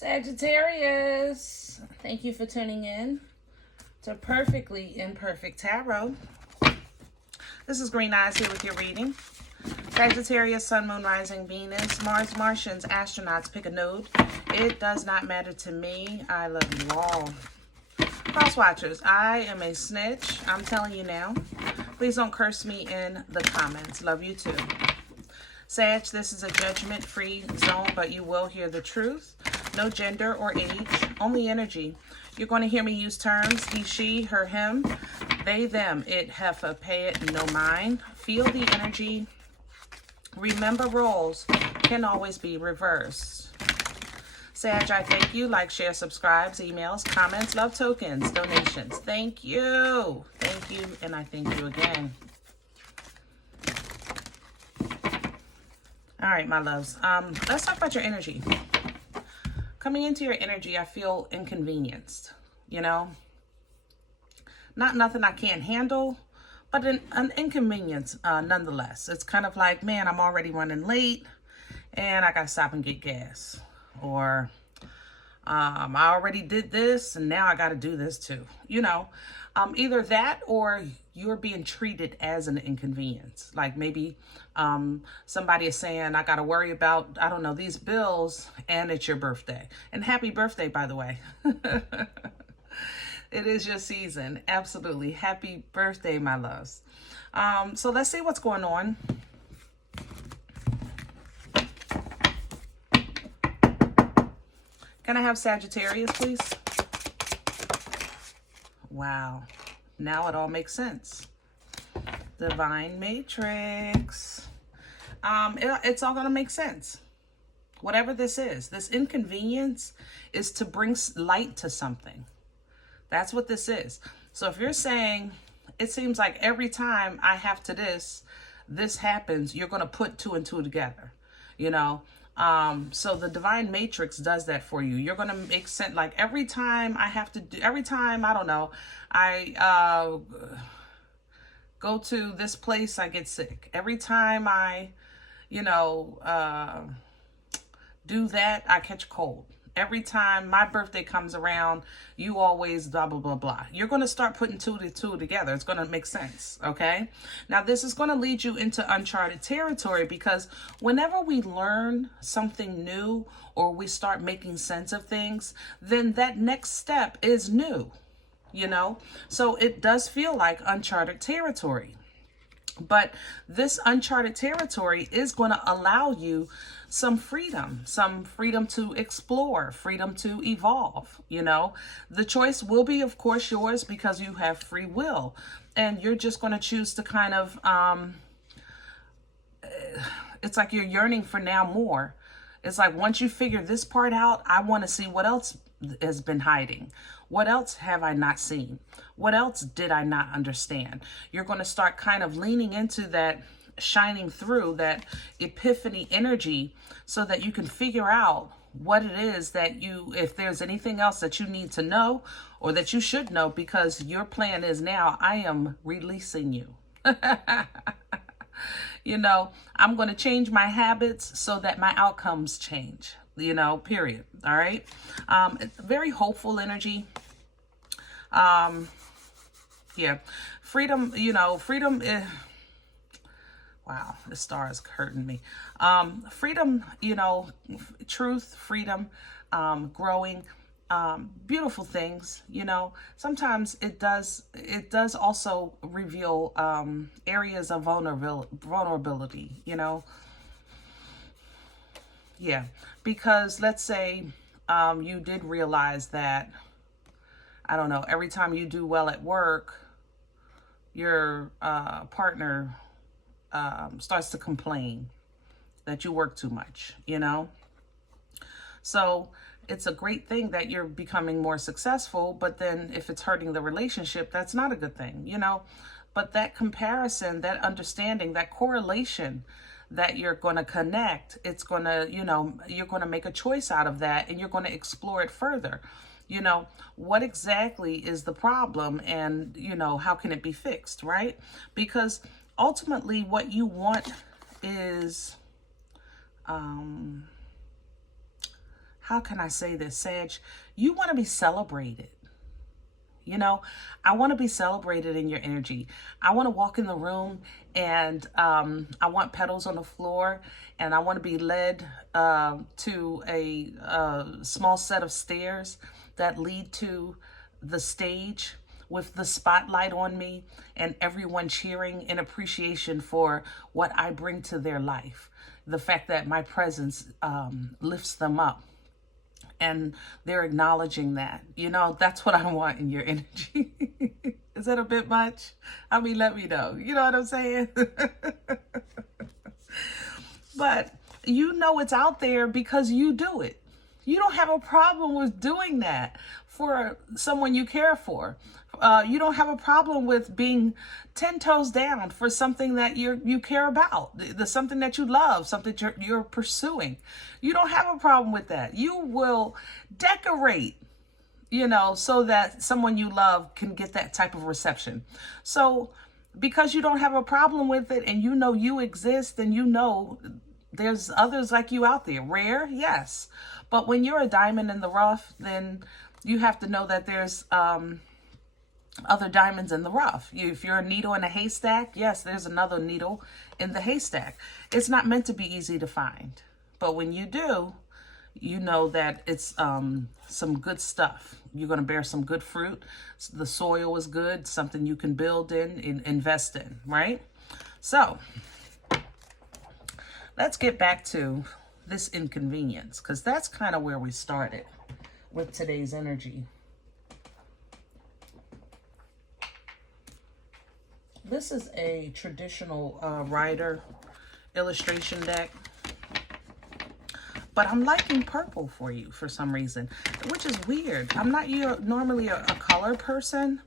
Sagittarius, thank you for tuning in to Perfectly Imperfect Tarot. This is Green Eyes here with your reading. Sagittarius, Sun, Moon, Rising, Venus, Mars, Martians, astronauts, pick a node. It does not matter to me. I love you all. Cross watchers, I am a snitch. I'm telling you now. Please don't curse me in the comments. Love you too. Sag, this is a judgment-free zone, but you will hear the truth. No gender or age, only energy. You're going to hear me use terms, he, she, her, him, they, them, it, heifer, pay it, no mind. Feel the energy. Remember, roles can always be reversed. Sag, I thank you. Like, share, subscribes, emails, comments, love tokens, donations. Thank you. Thank you, and I thank you again. All right, my loves. Let's talk about your energy. Coming into your energy, I feel inconvenienced, you know? Not nothing I can't handle, but an inconvenience nonetheless. It's kind of like, man, I'm already running late and I got to stop and get gas. Or I already did this and now I got to do this too. You know, either that or you're being treated as an inconvenience. Like maybe somebody is saying, I got to worry about, I don't know, these bills, and it's your birthday. And happy birthday, by the way. It is your season. Absolutely. Happy birthday, my loves. So let's see what's going on. Can I have Sagittarius, please? Wow. Now it all makes sense. Divine Matrix. It's all going to make sense. Whatever this is, this inconvenience is to bring light to something. That's what this is. So if you're saying, it seems like every time I have to this happens, you're going to put two and two together, you know? So the Divine Matrix does that for you. You're going to make sense. Like every time I have to do, every time, I don't know, I go to this place, I get sick. Every time I, you know, do that, I catch a cold. Every time my birthday comes around, you always blah, blah, blah, blah. You're going to start putting two to two together. It's going to make sense, okay? Now, this is going to lead you into uncharted territory because whenever we learn something new or we start making sense of things, then that next step is new, you know? So it does feel like uncharted territory. But this uncharted territory is going to allow you some freedom to explore, freedom to evolve, you know. The choice will be, of course, yours because you have free will. And you're just going to choose to kind of, it's like you're yearning for now more. It's like once you figure this part out, I want to see what else has been hiding. What else have I not seen? What else did I not understand? You're going to start kind of leaning into that, shining through that epiphany energy so that you can figure out what it is that you, if there's anything else that you need to know or that you should know, because your plan is now, I am releasing you. You know, I'm going to change my habits so that my outcomes change, you know, period. All right. It's very hopeful energy. Yeah. Freedom, you know, freedom. Wow. The star is hurting me. Freedom, you know, truth, freedom, growing, beautiful things, you know. Sometimes it does also reveal areas of vulnerability, you know. Yeah, because let's say you did realize that, I don't know, every time you do well at work, your partner starts to complain that you work too much, you know. So it's a great thing that you're becoming more successful, but then if it's hurting the relationship, that's not a good thing, you know. But that comparison, that understanding, that correlation that you're going to connect, it's going to, you know, you're going to make a choice out of that and you're going to explore it further. You know, what exactly is the problem and, you know, how can it be fixed, right? Because ultimately what you want is, how can I say this, Sag? You want to be celebrated. You know, I want to be celebrated in your energy. I want to walk in the room and I want petals on the floor, and I want to be led to a small set of stairs that lead to the stage with the spotlight on me and everyone cheering in appreciation for what I bring to their life. The fact that my presence lifts them up. And they're acknowledging that. You know, that's what I want in your energy. Is that a bit much? I mean, let me know. You know what I'm saying? But you know it's out there because you do it. You don't have a problem with doing that for someone you care for. You don't have a problem with being 10 toes down for something that you care about, something that you love, something you're pursuing. You don't have a problem with that. You will decorate, you know, so that someone you love can get that type of reception. So because you don't have a problem with it, and you know you exist, and you know there's others like you out there. Rare, yes. But when you're a diamond in the rough, then you have to know that there's other diamonds in the rough. If you're a needle in a haystack, yes, there's another needle in the haystack. It's not meant to be easy to find. But when you do, you know that it's some good stuff. You're going to bear some good fruit. The soil is good, something you can build in, invest in, right? So let's get back to this inconvenience, because that's kind of where we started with today's energy. This is a traditional rider illustration deck, but I'm liking purple for you for some reason, which is weird. I'm not normally a color person,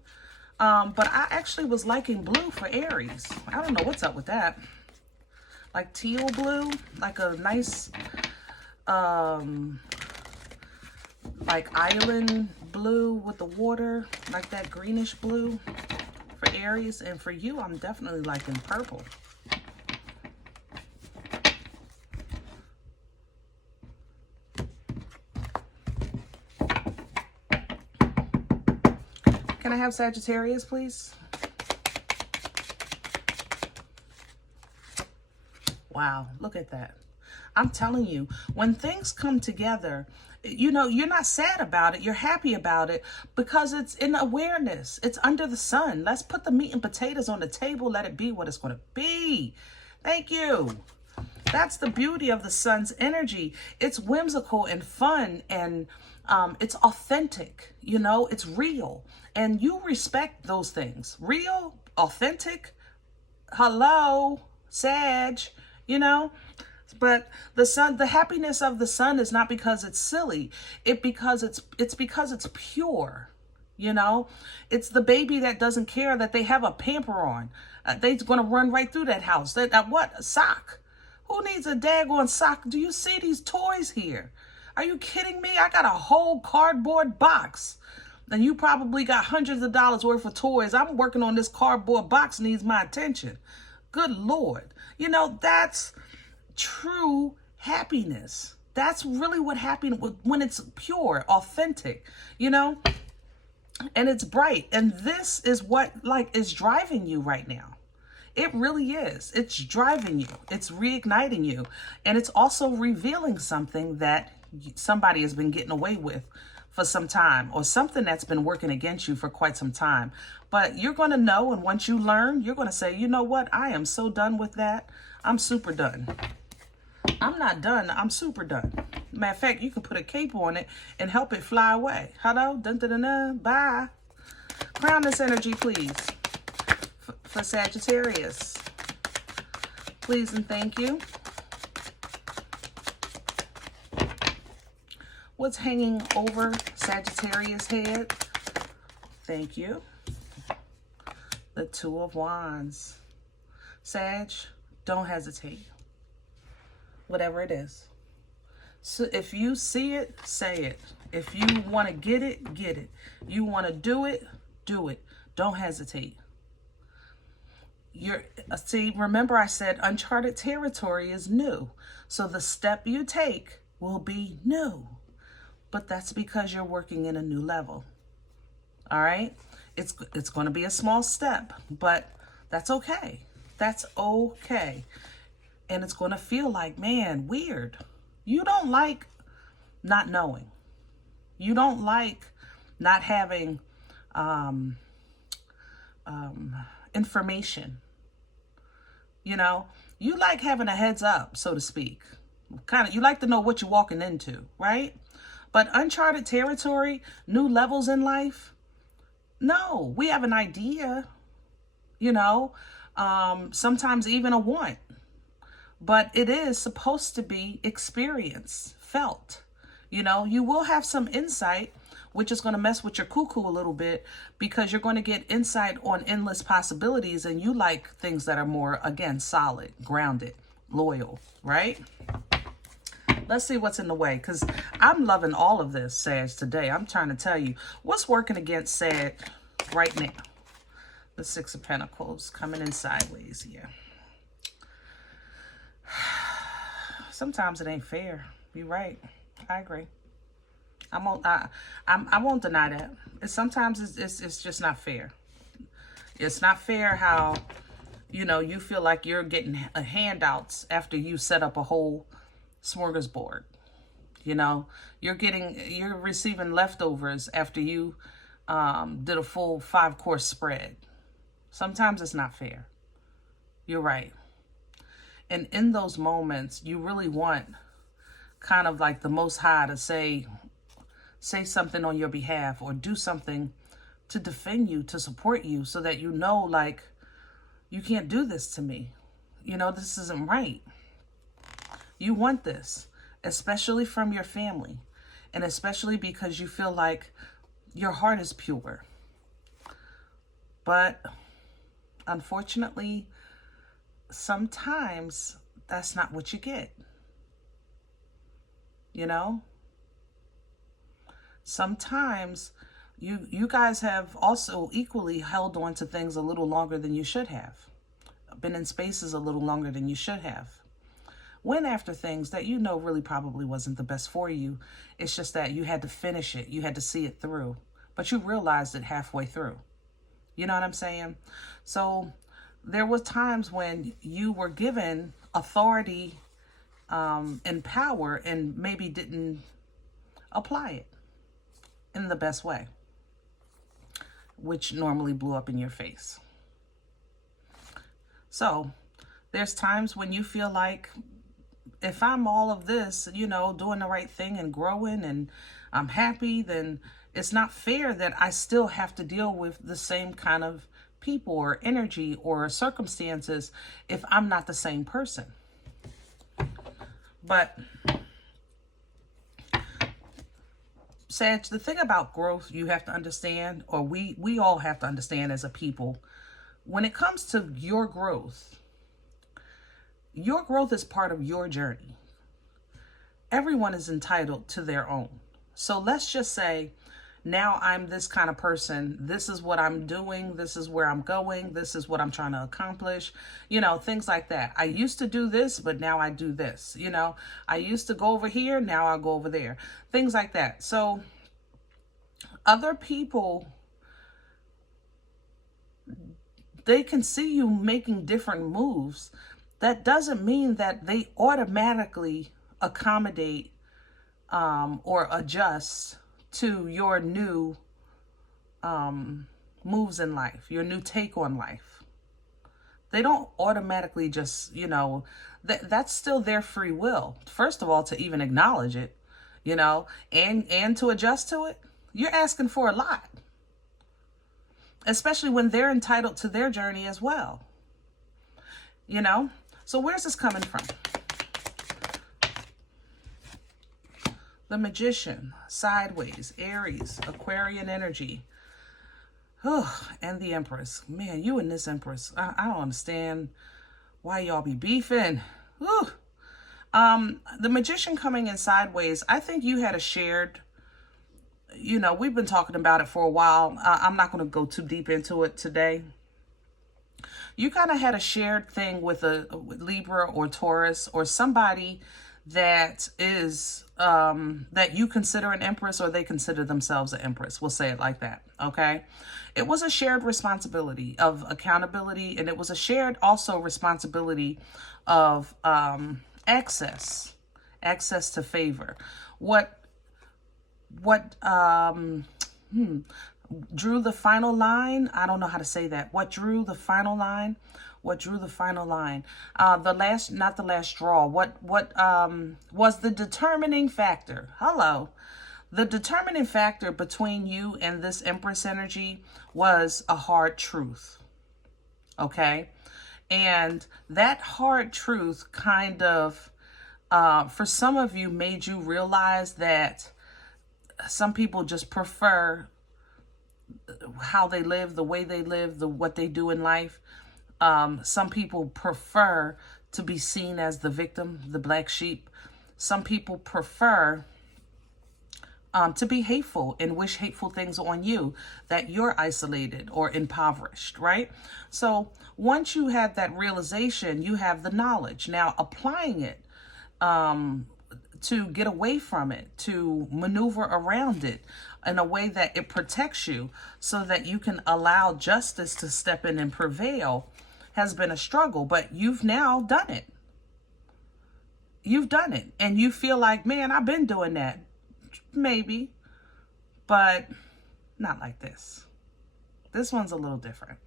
but I actually was liking blue for Aries. I don't know what's up with that. Like teal blue, like a nice, like island blue with the water, like that greenish blue for Aries. And for you, I'm definitely liking purple. Can I have Sagittarius, please? Wow, look at that. I'm telling you, when things come together, you know, you're not sad about it. You're happy about it because it's in awareness. It's under the sun. Let's put the meat and potatoes on the table. Let it be what it's going to be. Thank you. That's the beauty of the sun's energy. It's whimsical and fun, and it's authentic. You know, it's real. And you respect those things. Real, authentic. Hello, Sag, you know. But the sun, the happiness of the sun is not because it's silly. It's because it's pure. You know, it's the baby that doesn't care that they have a pamper on. They're going to run right through that house. What? A sock? Who needs a daggone sock? Do you see these toys here? Are you kidding me? I got a whole cardboard box. And you probably got hundreds of dollars worth of toys. I'm working on this cardboard box, needs my attention. Good Lord. You know, that's true happiness. That's really what happens when it's pure, authentic, you know, and it's bright. And this is what is driving you right now. It really is. It's driving you. It's reigniting you. And it's also revealing something that somebody has been getting away with for some time, or something that's been working against you for quite some time. But you're going to know, and once you learn, you're going to say, you know what? I am so done with that. I'm super done. I'm not done. I'm super done. Matter of fact, you can put a cape on it and help it fly away. Hello? Dun, dun, dun, dun. Bye. Crown this energy, please. For Sagittarius. Please and thank you. What's hanging over Sagittarius' head? Thank you. The Two of Wands. Sag, don't hesitate. Whatever it is. So if you see it, say it. If you want to get it, get it. You want to do it, do it. Don't hesitate. See, remember I said uncharted territory is new. So the step you take will be new. but that's because you're working in a new level. All right? It's going to be a small step, but that's okay. That's okay. And it's going to feel like, man, weird. You don't like not knowing. You don't like not having information. You know, you like having a heads up, so to speak. You like to know what you're walking into, right? But uncharted territory, new levels in life, no, we have an idea, you know, sometimes even a want, but it is supposed to be experienced, felt. You know, you will have some insight, which is going to mess with your cuckoo a little bit, because you're going to get insight on endless possibilities, and you like things that are more, again, solid, grounded, loyal, right? Let's see what's in the way, because I'm loving all of this, Sag, today. I'm trying to tell you what's working against Sag right now. The Six of Pentacles coming in sideways here. Sometimes it ain't fair. You're right. I agree. I won't deny that. Sometimes it's just not fair. It's not fair how, you know, you feel like you're getting handouts after you set up a whole smorgasbord. You know, you're receiving leftovers after you did a full 5-course spread. Sometimes it's not fair. You're right. And in those moments, you really want kind of like the Most High to say something on your behalf, or do something to defend you, to support you, so that you know, like, you can't do this to me. You know, this isn't right. You want this, especially from your family, and especially because you feel like your heart is pure. But unfortunately, sometimes that's not what you get. You know? Sometimes you guys have also equally held on to things a little longer than you should have. Been in spaces a little longer than you should have. Went after things that you know really probably wasn't the best for you. It's just that you had to finish it. You had to see it through. But you realized it halfway through. You know what I'm saying? So there were times when you were given authority and power, and maybe didn't apply it in the best way, which normally blew up in your face. So there's times when you feel like, if I'm all of this, you know, doing the right thing and growing and I'm happy, then it's not fair that I still have to deal with the same kind of people or energy or circumstances if I'm not the same person. But Sag, the thing about growth you have to understand, or we all have to understand as a people, when it comes to your growth is part of your journey. Everyone is entitled to their own. So let's just say, now I'm this kind of person. This is what I'm doing. This is where I'm going. This is what I'm trying to accomplish. You know, things like that. I used to do this, but now I do this. You know, I used to go over here. Now I'll go over there. Things like that. So other people, they can see you making different moves. That doesn't mean that they automatically accommodate or adjust to your new moves in life, your new take on life. They don't automatically just, you know, that's still their free will. First of all, to even acknowledge it, you know, and to adjust to it, you're asking for a lot. Especially when they're entitled to their journey as well. You know? So where's this coming from? The Magician, sideways, Aries, Aquarian energy. Oh, and the Empress. Man, you and this Empress. I don't understand why y'all be beefing. Ooh. The Magician coming in sideways. I think you had a shared, you know, we've been talking about it for a while. I'm not going to go too deep into it today. You kind of had a shared thing with Libra or Taurus or somebody that is that you consider an empress or they consider themselves an empress. We'll say it like that, okay? It was a shared responsibility of accountability, and it was a shared also responsibility of access to favor. What drew the final line? I don't know how to say that. What drew the final line? What drew the final line? Not the last straw. What was the determining factor? Hello. The determining factor between you and this Empress energy was a hard truth. Okay? And that hard truth kind of, for some of you, made you realize that some people just prefer how they live, the way they live, what they do in life. Some people prefer to be seen as the victim, the black sheep. Some people prefer to be hateful and wish hateful things on you, that you're isolated or impoverished, right? So once you have that realization, you have the knowledge. Now applying it to get away from it, to maneuver around it in a way that it protects you so that you can allow justice to step in and prevail, has been a struggle, but you've now done it. You've done it. And you feel like, man, I've been doing that. Maybe, but not like this. This one's a little different,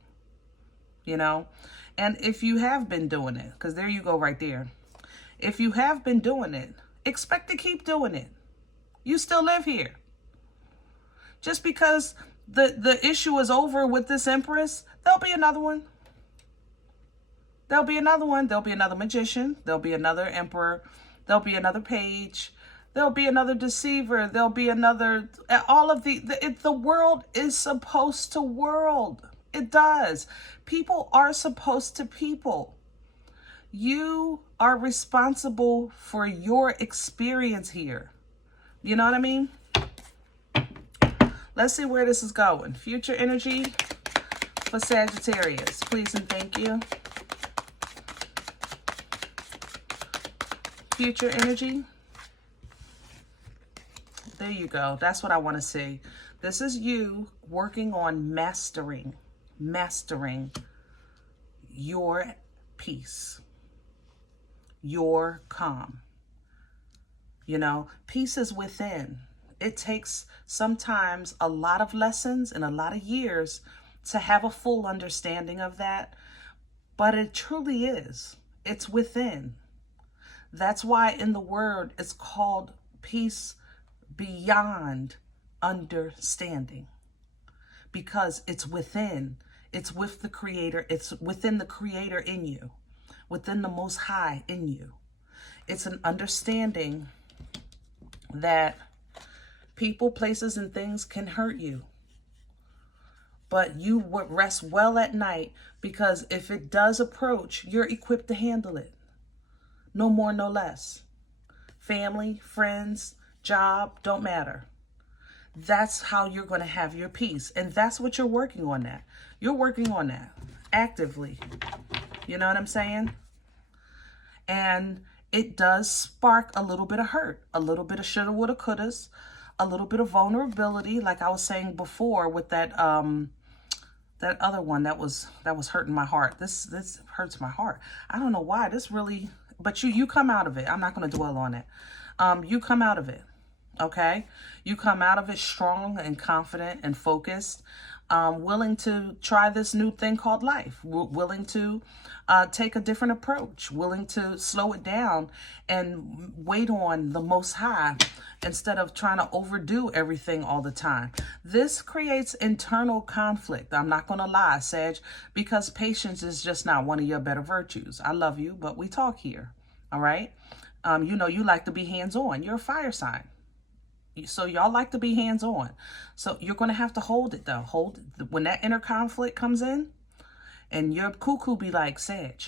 you know? And if you have been doing it, because there you go right there. If you have been doing it, expect to keep doing it. You still live here. Just because the issue is over with this Empress, there'll be another one. There'll be another one. There'll be another magician. There'll be another emperor. There'll be another page. There'll be another deceiver. There'll be another, all of the world is supposed to world. It does. People are supposed to people. You are responsible for your experience here. You know what I mean? Let's see where this is going. Future energy for Sagittarius. Please and thank you. Future energy. There you go. That's what I want to see. This is you working on mastering your peace, your calm. You know, peace is within. It takes sometimes a lot of lessons and a lot of years to have a full understanding of that, but it truly is. It's within. That's why in the word it's called peace beyond understanding, because it's within. It's with the Creator. It's within the Creator in you, within the Most High in you. It's an understanding that people, places, and things can hurt you, but you would rest well at night, because if it does approach, you're equipped to handle it. No more, no less. Family, friends, job, don't matter. That's how you're going to have your peace. And that's what you're working on that. You're working on that actively. You know what I'm saying? And it does spark a little bit of hurt, a little bit of shoulda, woulda, couldas, a little bit of vulnerability, like I was saying before with that that other one that was hurting my heart. This hurts my heart. I don't know why. This really, but you come out of it. I'm not going to dwell on it. You come out of it. Okay? You come out of it strong and confident and focused, willing to try this new thing called life, willing to take a different approach, willing to slow it down and wait on the Most High instead of trying to overdo everything all the time. This creates internal conflict. I'm not going to lie, Sag, because patience is just not one of your better virtues. I love you, but we talk here. All right? You know, you like to be hands-on. You're a fire sign. So y'all like to be hands-on. So you're going to have to hold it, though. Hold it. When that inner conflict comes in and your cuckoo be like, Sag,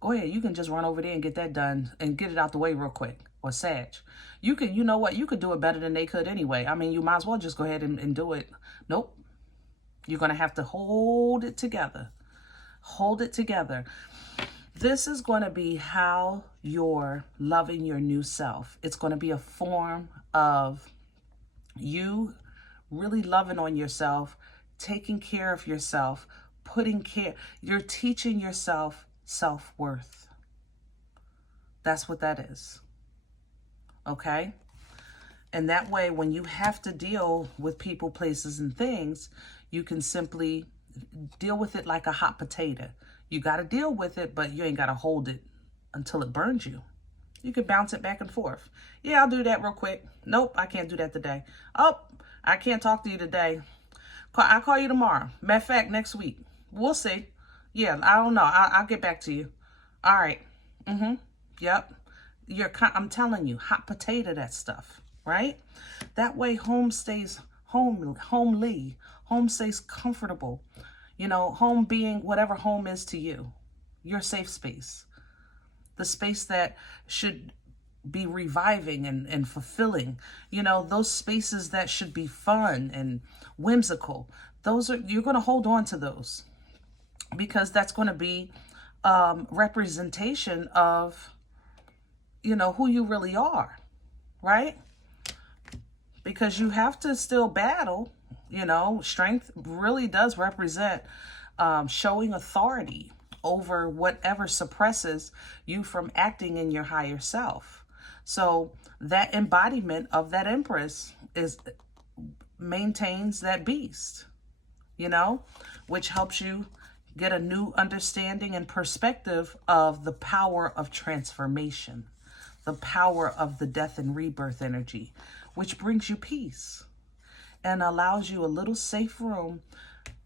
go ahead. You can just run over there and get that done and get it out the way real quick. Or Sag, you can, you know what? You could do it better than they could anyway. I mean, you might as well just go ahead and do it. Nope. You're going to have to hold it together. Hold it together. This is going to be how you're loving your new self. It's going to be a form of you really loving on yourself, taking care of yourself, putting care. You're teaching yourself self-worth. That's what that is. Okay? And that way, when you have to deal with people, places, and things, you can simply deal with it like a hot potato. You got to deal with it, but you ain't got to hold it until it burns you. You can bounce it back and forth. Yeah, I'll do that real quick. Nope, I can't do that today. Oh, I can't talk to you today. I'll call you tomorrow. Matter of fact, next week. We'll see. Yeah, I don't know. I'll get back to you. All right. Yep. I'm telling you, hot potato that stuff, right? That way home stays homely. Home stays comfortable. You know, home being whatever home is to you. Your safe space. The space that should be reviving and fulfilling. You know, those spaces that should be fun and whimsical. You're going to hold on to those, because that's going to be representation of, you know, who you really are, right? Because you have to still battle, you know. Strength really does represent showing authority over whatever suppresses you from acting in your higher self. So that embodiment of that Empress maintains that beast, you know, which helps you get a new understanding and perspective of the power of transformation, the power of the death and rebirth energy, which brings you peace and allows you a little safe room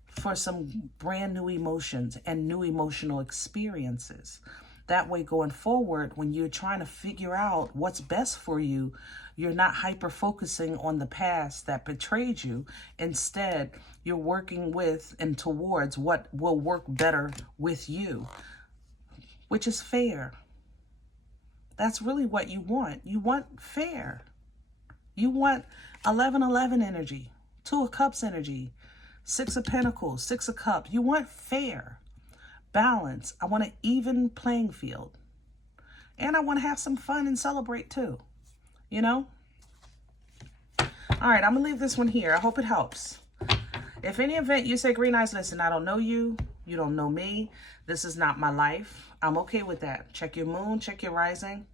for some brand new emotions and new emotional experiences. That way, going forward, when you're trying to figure out what's best for you, you're not hyper-focusing on the past that betrayed you. Instead, you're working with and towards what will work better with you, which is fair. That's really what you want. You want fair. You want 11-11 energy, 2 of Cups energy, 6 of Pentacles, 6 of Cups. You want fair, balance. I want an even playing field. And I want to have some fun and celebrate too, you know? All right, I'm going to leave this one here. I hope it helps. If any event you say, Green Eyes, listen, I don't know you. You don't know me. This is not my life. I'm okay with that. Check your moon, check your rising.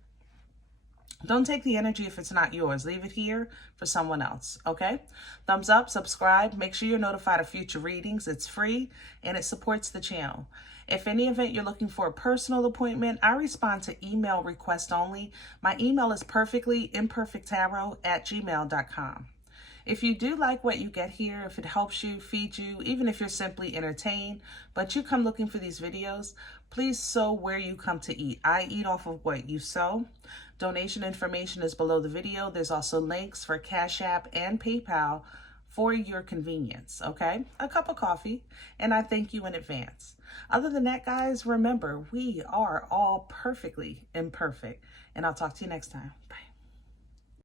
Don't take the energy if it's not yours. Leave it here for someone else, okay? Thumbs up, subscribe. Make sure you're notified of future readings. It's free, and it supports the channel. If any event you're looking for a personal appointment, I respond to email request only. My email is perfectlyimperfecttarot@gmail.com. If you do like what you get here, if it helps you, feeds you, even if you're simply entertained, but you come looking for these videos, please sow where you come to eat. I eat off of what you sow. Donation information is below the video. There's also links for CashApp and PayPal for your convenience, okay? A cup of coffee, and I thank you in advance. Other than that, guys, remember, we are all perfectly imperfect, and I'll talk to you next time. Bye.